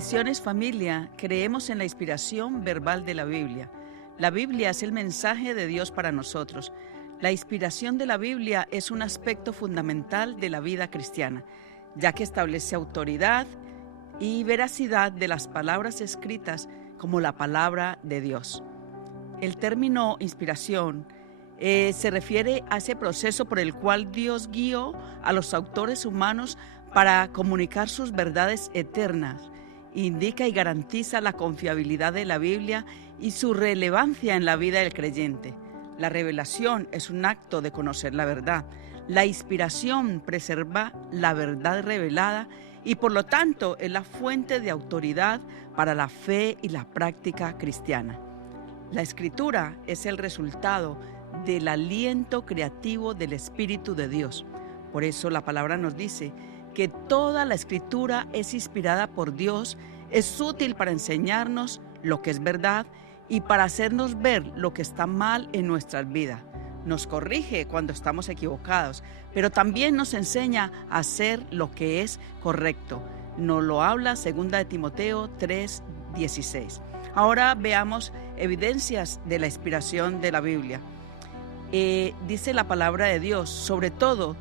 Bendiciones familia, creemos en la inspiración verbal de la Biblia. La Biblia es el mensaje de Dios para nosotros. La inspiración de la Biblia es un aspecto fundamental de la vida cristiana, ya que establece autoridad y veracidad de las palabras escritas como la palabra de Dios. El término inspiración se refiere a ese proceso por el cual Dios guió a los autores humanos para comunicar sus verdades eternas. Indica y garantiza la confiabilidad de la Biblia y su relevancia en la vida del creyente. La revelación es un acto de conocer la verdad. La inspiración preserva la verdad revelada y por lo tanto es la fuente de autoridad para la fe y la práctica cristiana. La Escritura es el resultado del aliento creativo del Espíritu de Dios. Por eso la palabra nos dice que toda la Escritura es inspirada por Dios, es útil para enseñarnos lo que es verdad y para hacernos ver lo que está mal en nuestras vidas. Nos corrige cuando estamos equivocados, pero también nos enseña a hacer lo que es correcto. Nos lo habla 2 Timoteo 3:16. Ahora veamos evidencias de la inspiración de la Biblia. Dice la palabra de Dios, sobre todo,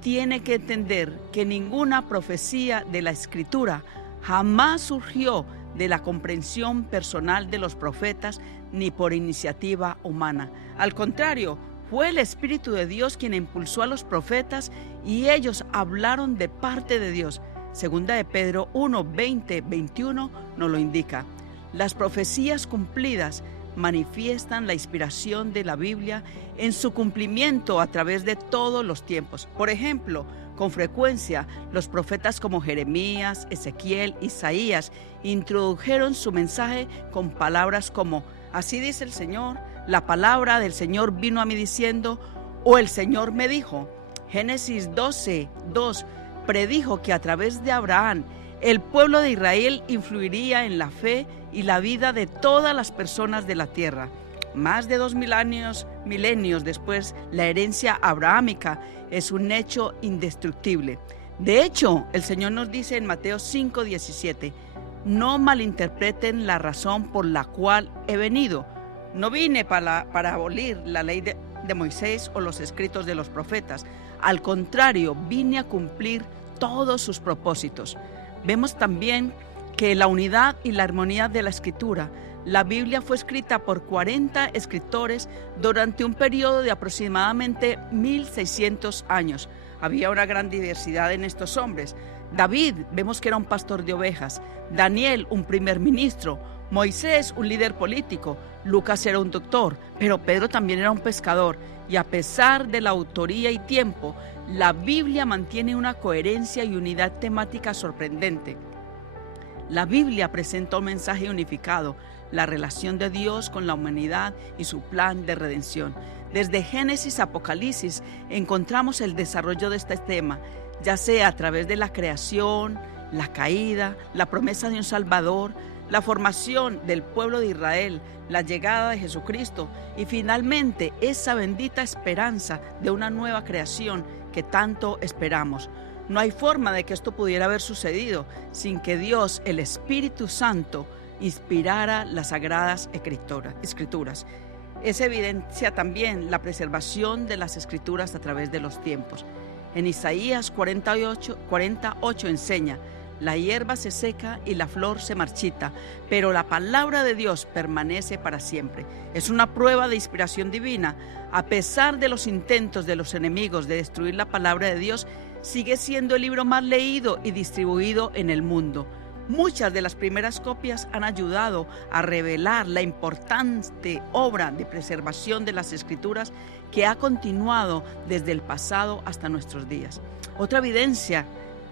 tiene que entender que ninguna profecía de la Escritura jamás surgió de la comprensión personal de los profetas ni por iniciativa humana. Al contrario, fue el Espíritu de Dios quien impulsó a los profetas y ellos hablaron de parte de Dios. Segunda de Pedro 1:20-21 nos lo indica. Las profecías cumplidas manifiestan la inspiración de la Biblia en su cumplimiento a través de todos los tiempos. Por ejemplo, con frecuencia los profetas como Jeremías, Ezequiel, Isaías introdujeron su mensaje con palabras como así dice el Señor, la palabra del Señor vino a mí diciendo, o el Señor me dijo. Génesis 12:2 predijo que a través de Abraham el pueblo de Israel influiría en la fe y la vida de todas las personas de la tierra. Más de 2.000 milenios después, la herencia abrahámica es un hecho indestructible. De hecho, el Señor nos dice en Mateo 5:17, no malinterpreten la razón por la cual he venido. No vine para abolir la ley de Moisés o los escritos de los profetas. Al contrario, vine a cumplir todos sus propósitos. Vemos también que la unidad y la armonía de la Escritura. La Biblia fue escrita por 40 escritores durante un periodo de aproximadamente 1600 años. Había una gran diversidad en estos hombres. David, vemos que era un pastor de ovejas. Daniel, un primer ministro. Moisés, un líder político. Lucas era un doctor, pero Pedro también era un pescador. Y a pesar de la autoría y tiempo, la Biblia mantiene una coherencia y unidad temática sorprendente. La Biblia presenta un mensaje unificado, la relación de Dios con la humanidad y su plan de redención. Desde Génesis a Apocalipsis encontramos el desarrollo de este tema, ya sea a través de la creación, la caída, la promesa de un Salvador, la formación del pueblo de Israel, la llegada de Jesucristo y finalmente esa bendita esperanza de una nueva creación que tanto esperamos. No hay forma de que esto pudiera haber sucedido sin que Dios, el Espíritu Santo, inspirara las sagradas escrituras. Es evidencia también la preservación de las escrituras a través de los tiempos. En Isaías 48 enseña, la hierba se seca y la flor se marchita, pero la palabra de Dios permanece para siempre. Es una prueba de inspiración divina. A pesar de los intentos de los enemigos de destruir la palabra de Dios, sigue siendo el libro más leído y distribuido en el mundo. Muchas de las primeras copias han ayudado a revelar la importante obra de preservación de las Escrituras que ha continuado desde el pasado hasta nuestros días. Otra evidencia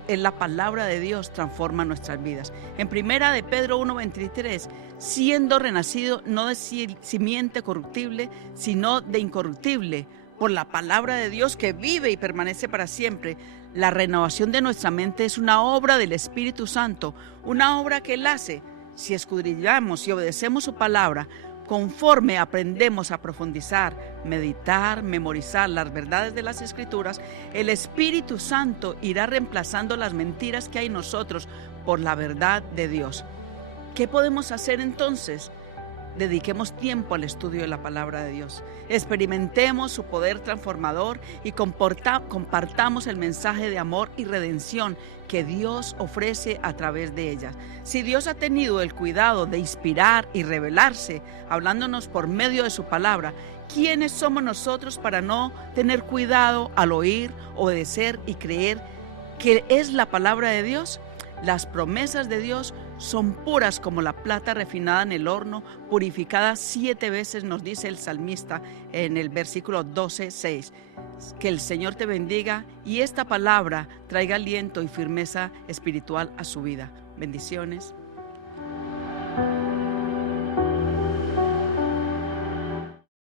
es la palabra de Dios transforma nuestras vidas. En 1 de Pedro 1:23, siendo renacido no de simiente corruptible, sino de incorruptible, por la palabra de Dios que vive y permanece para siempre. La renovación de nuestra mente es una obra del Espíritu Santo, una obra que Él hace. Si escudriñamos y obedecemos su palabra, conforme aprendemos a profundizar, meditar, memorizar las verdades de las Escrituras, el Espíritu Santo irá reemplazando las mentiras que hay en nosotros por la verdad de Dios. ¿Qué podemos hacer entonces? Dediquemos tiempo al estudio de la palabra de Dios. Experimentemos su poder transformador y compartamos el mensaje de amor y redención que Dios ofrece a través de ella. Si Dios ha tenido el cuidado de inspirar y revelarse, hablándonos por medio de su palabra, ¿quiénes somos nosotros para no tener cuidado al oír, obedecer y creer que es la palabra de Dios? Las promesas de Dios son puras como la plata refinada en el horno, purificada 7 veces, nos dice el salmista en el versículo 12:6. Que el Señor te bendiga y esta palabra traiga aliento y firmeza espiritual a su vida. Bendiciones.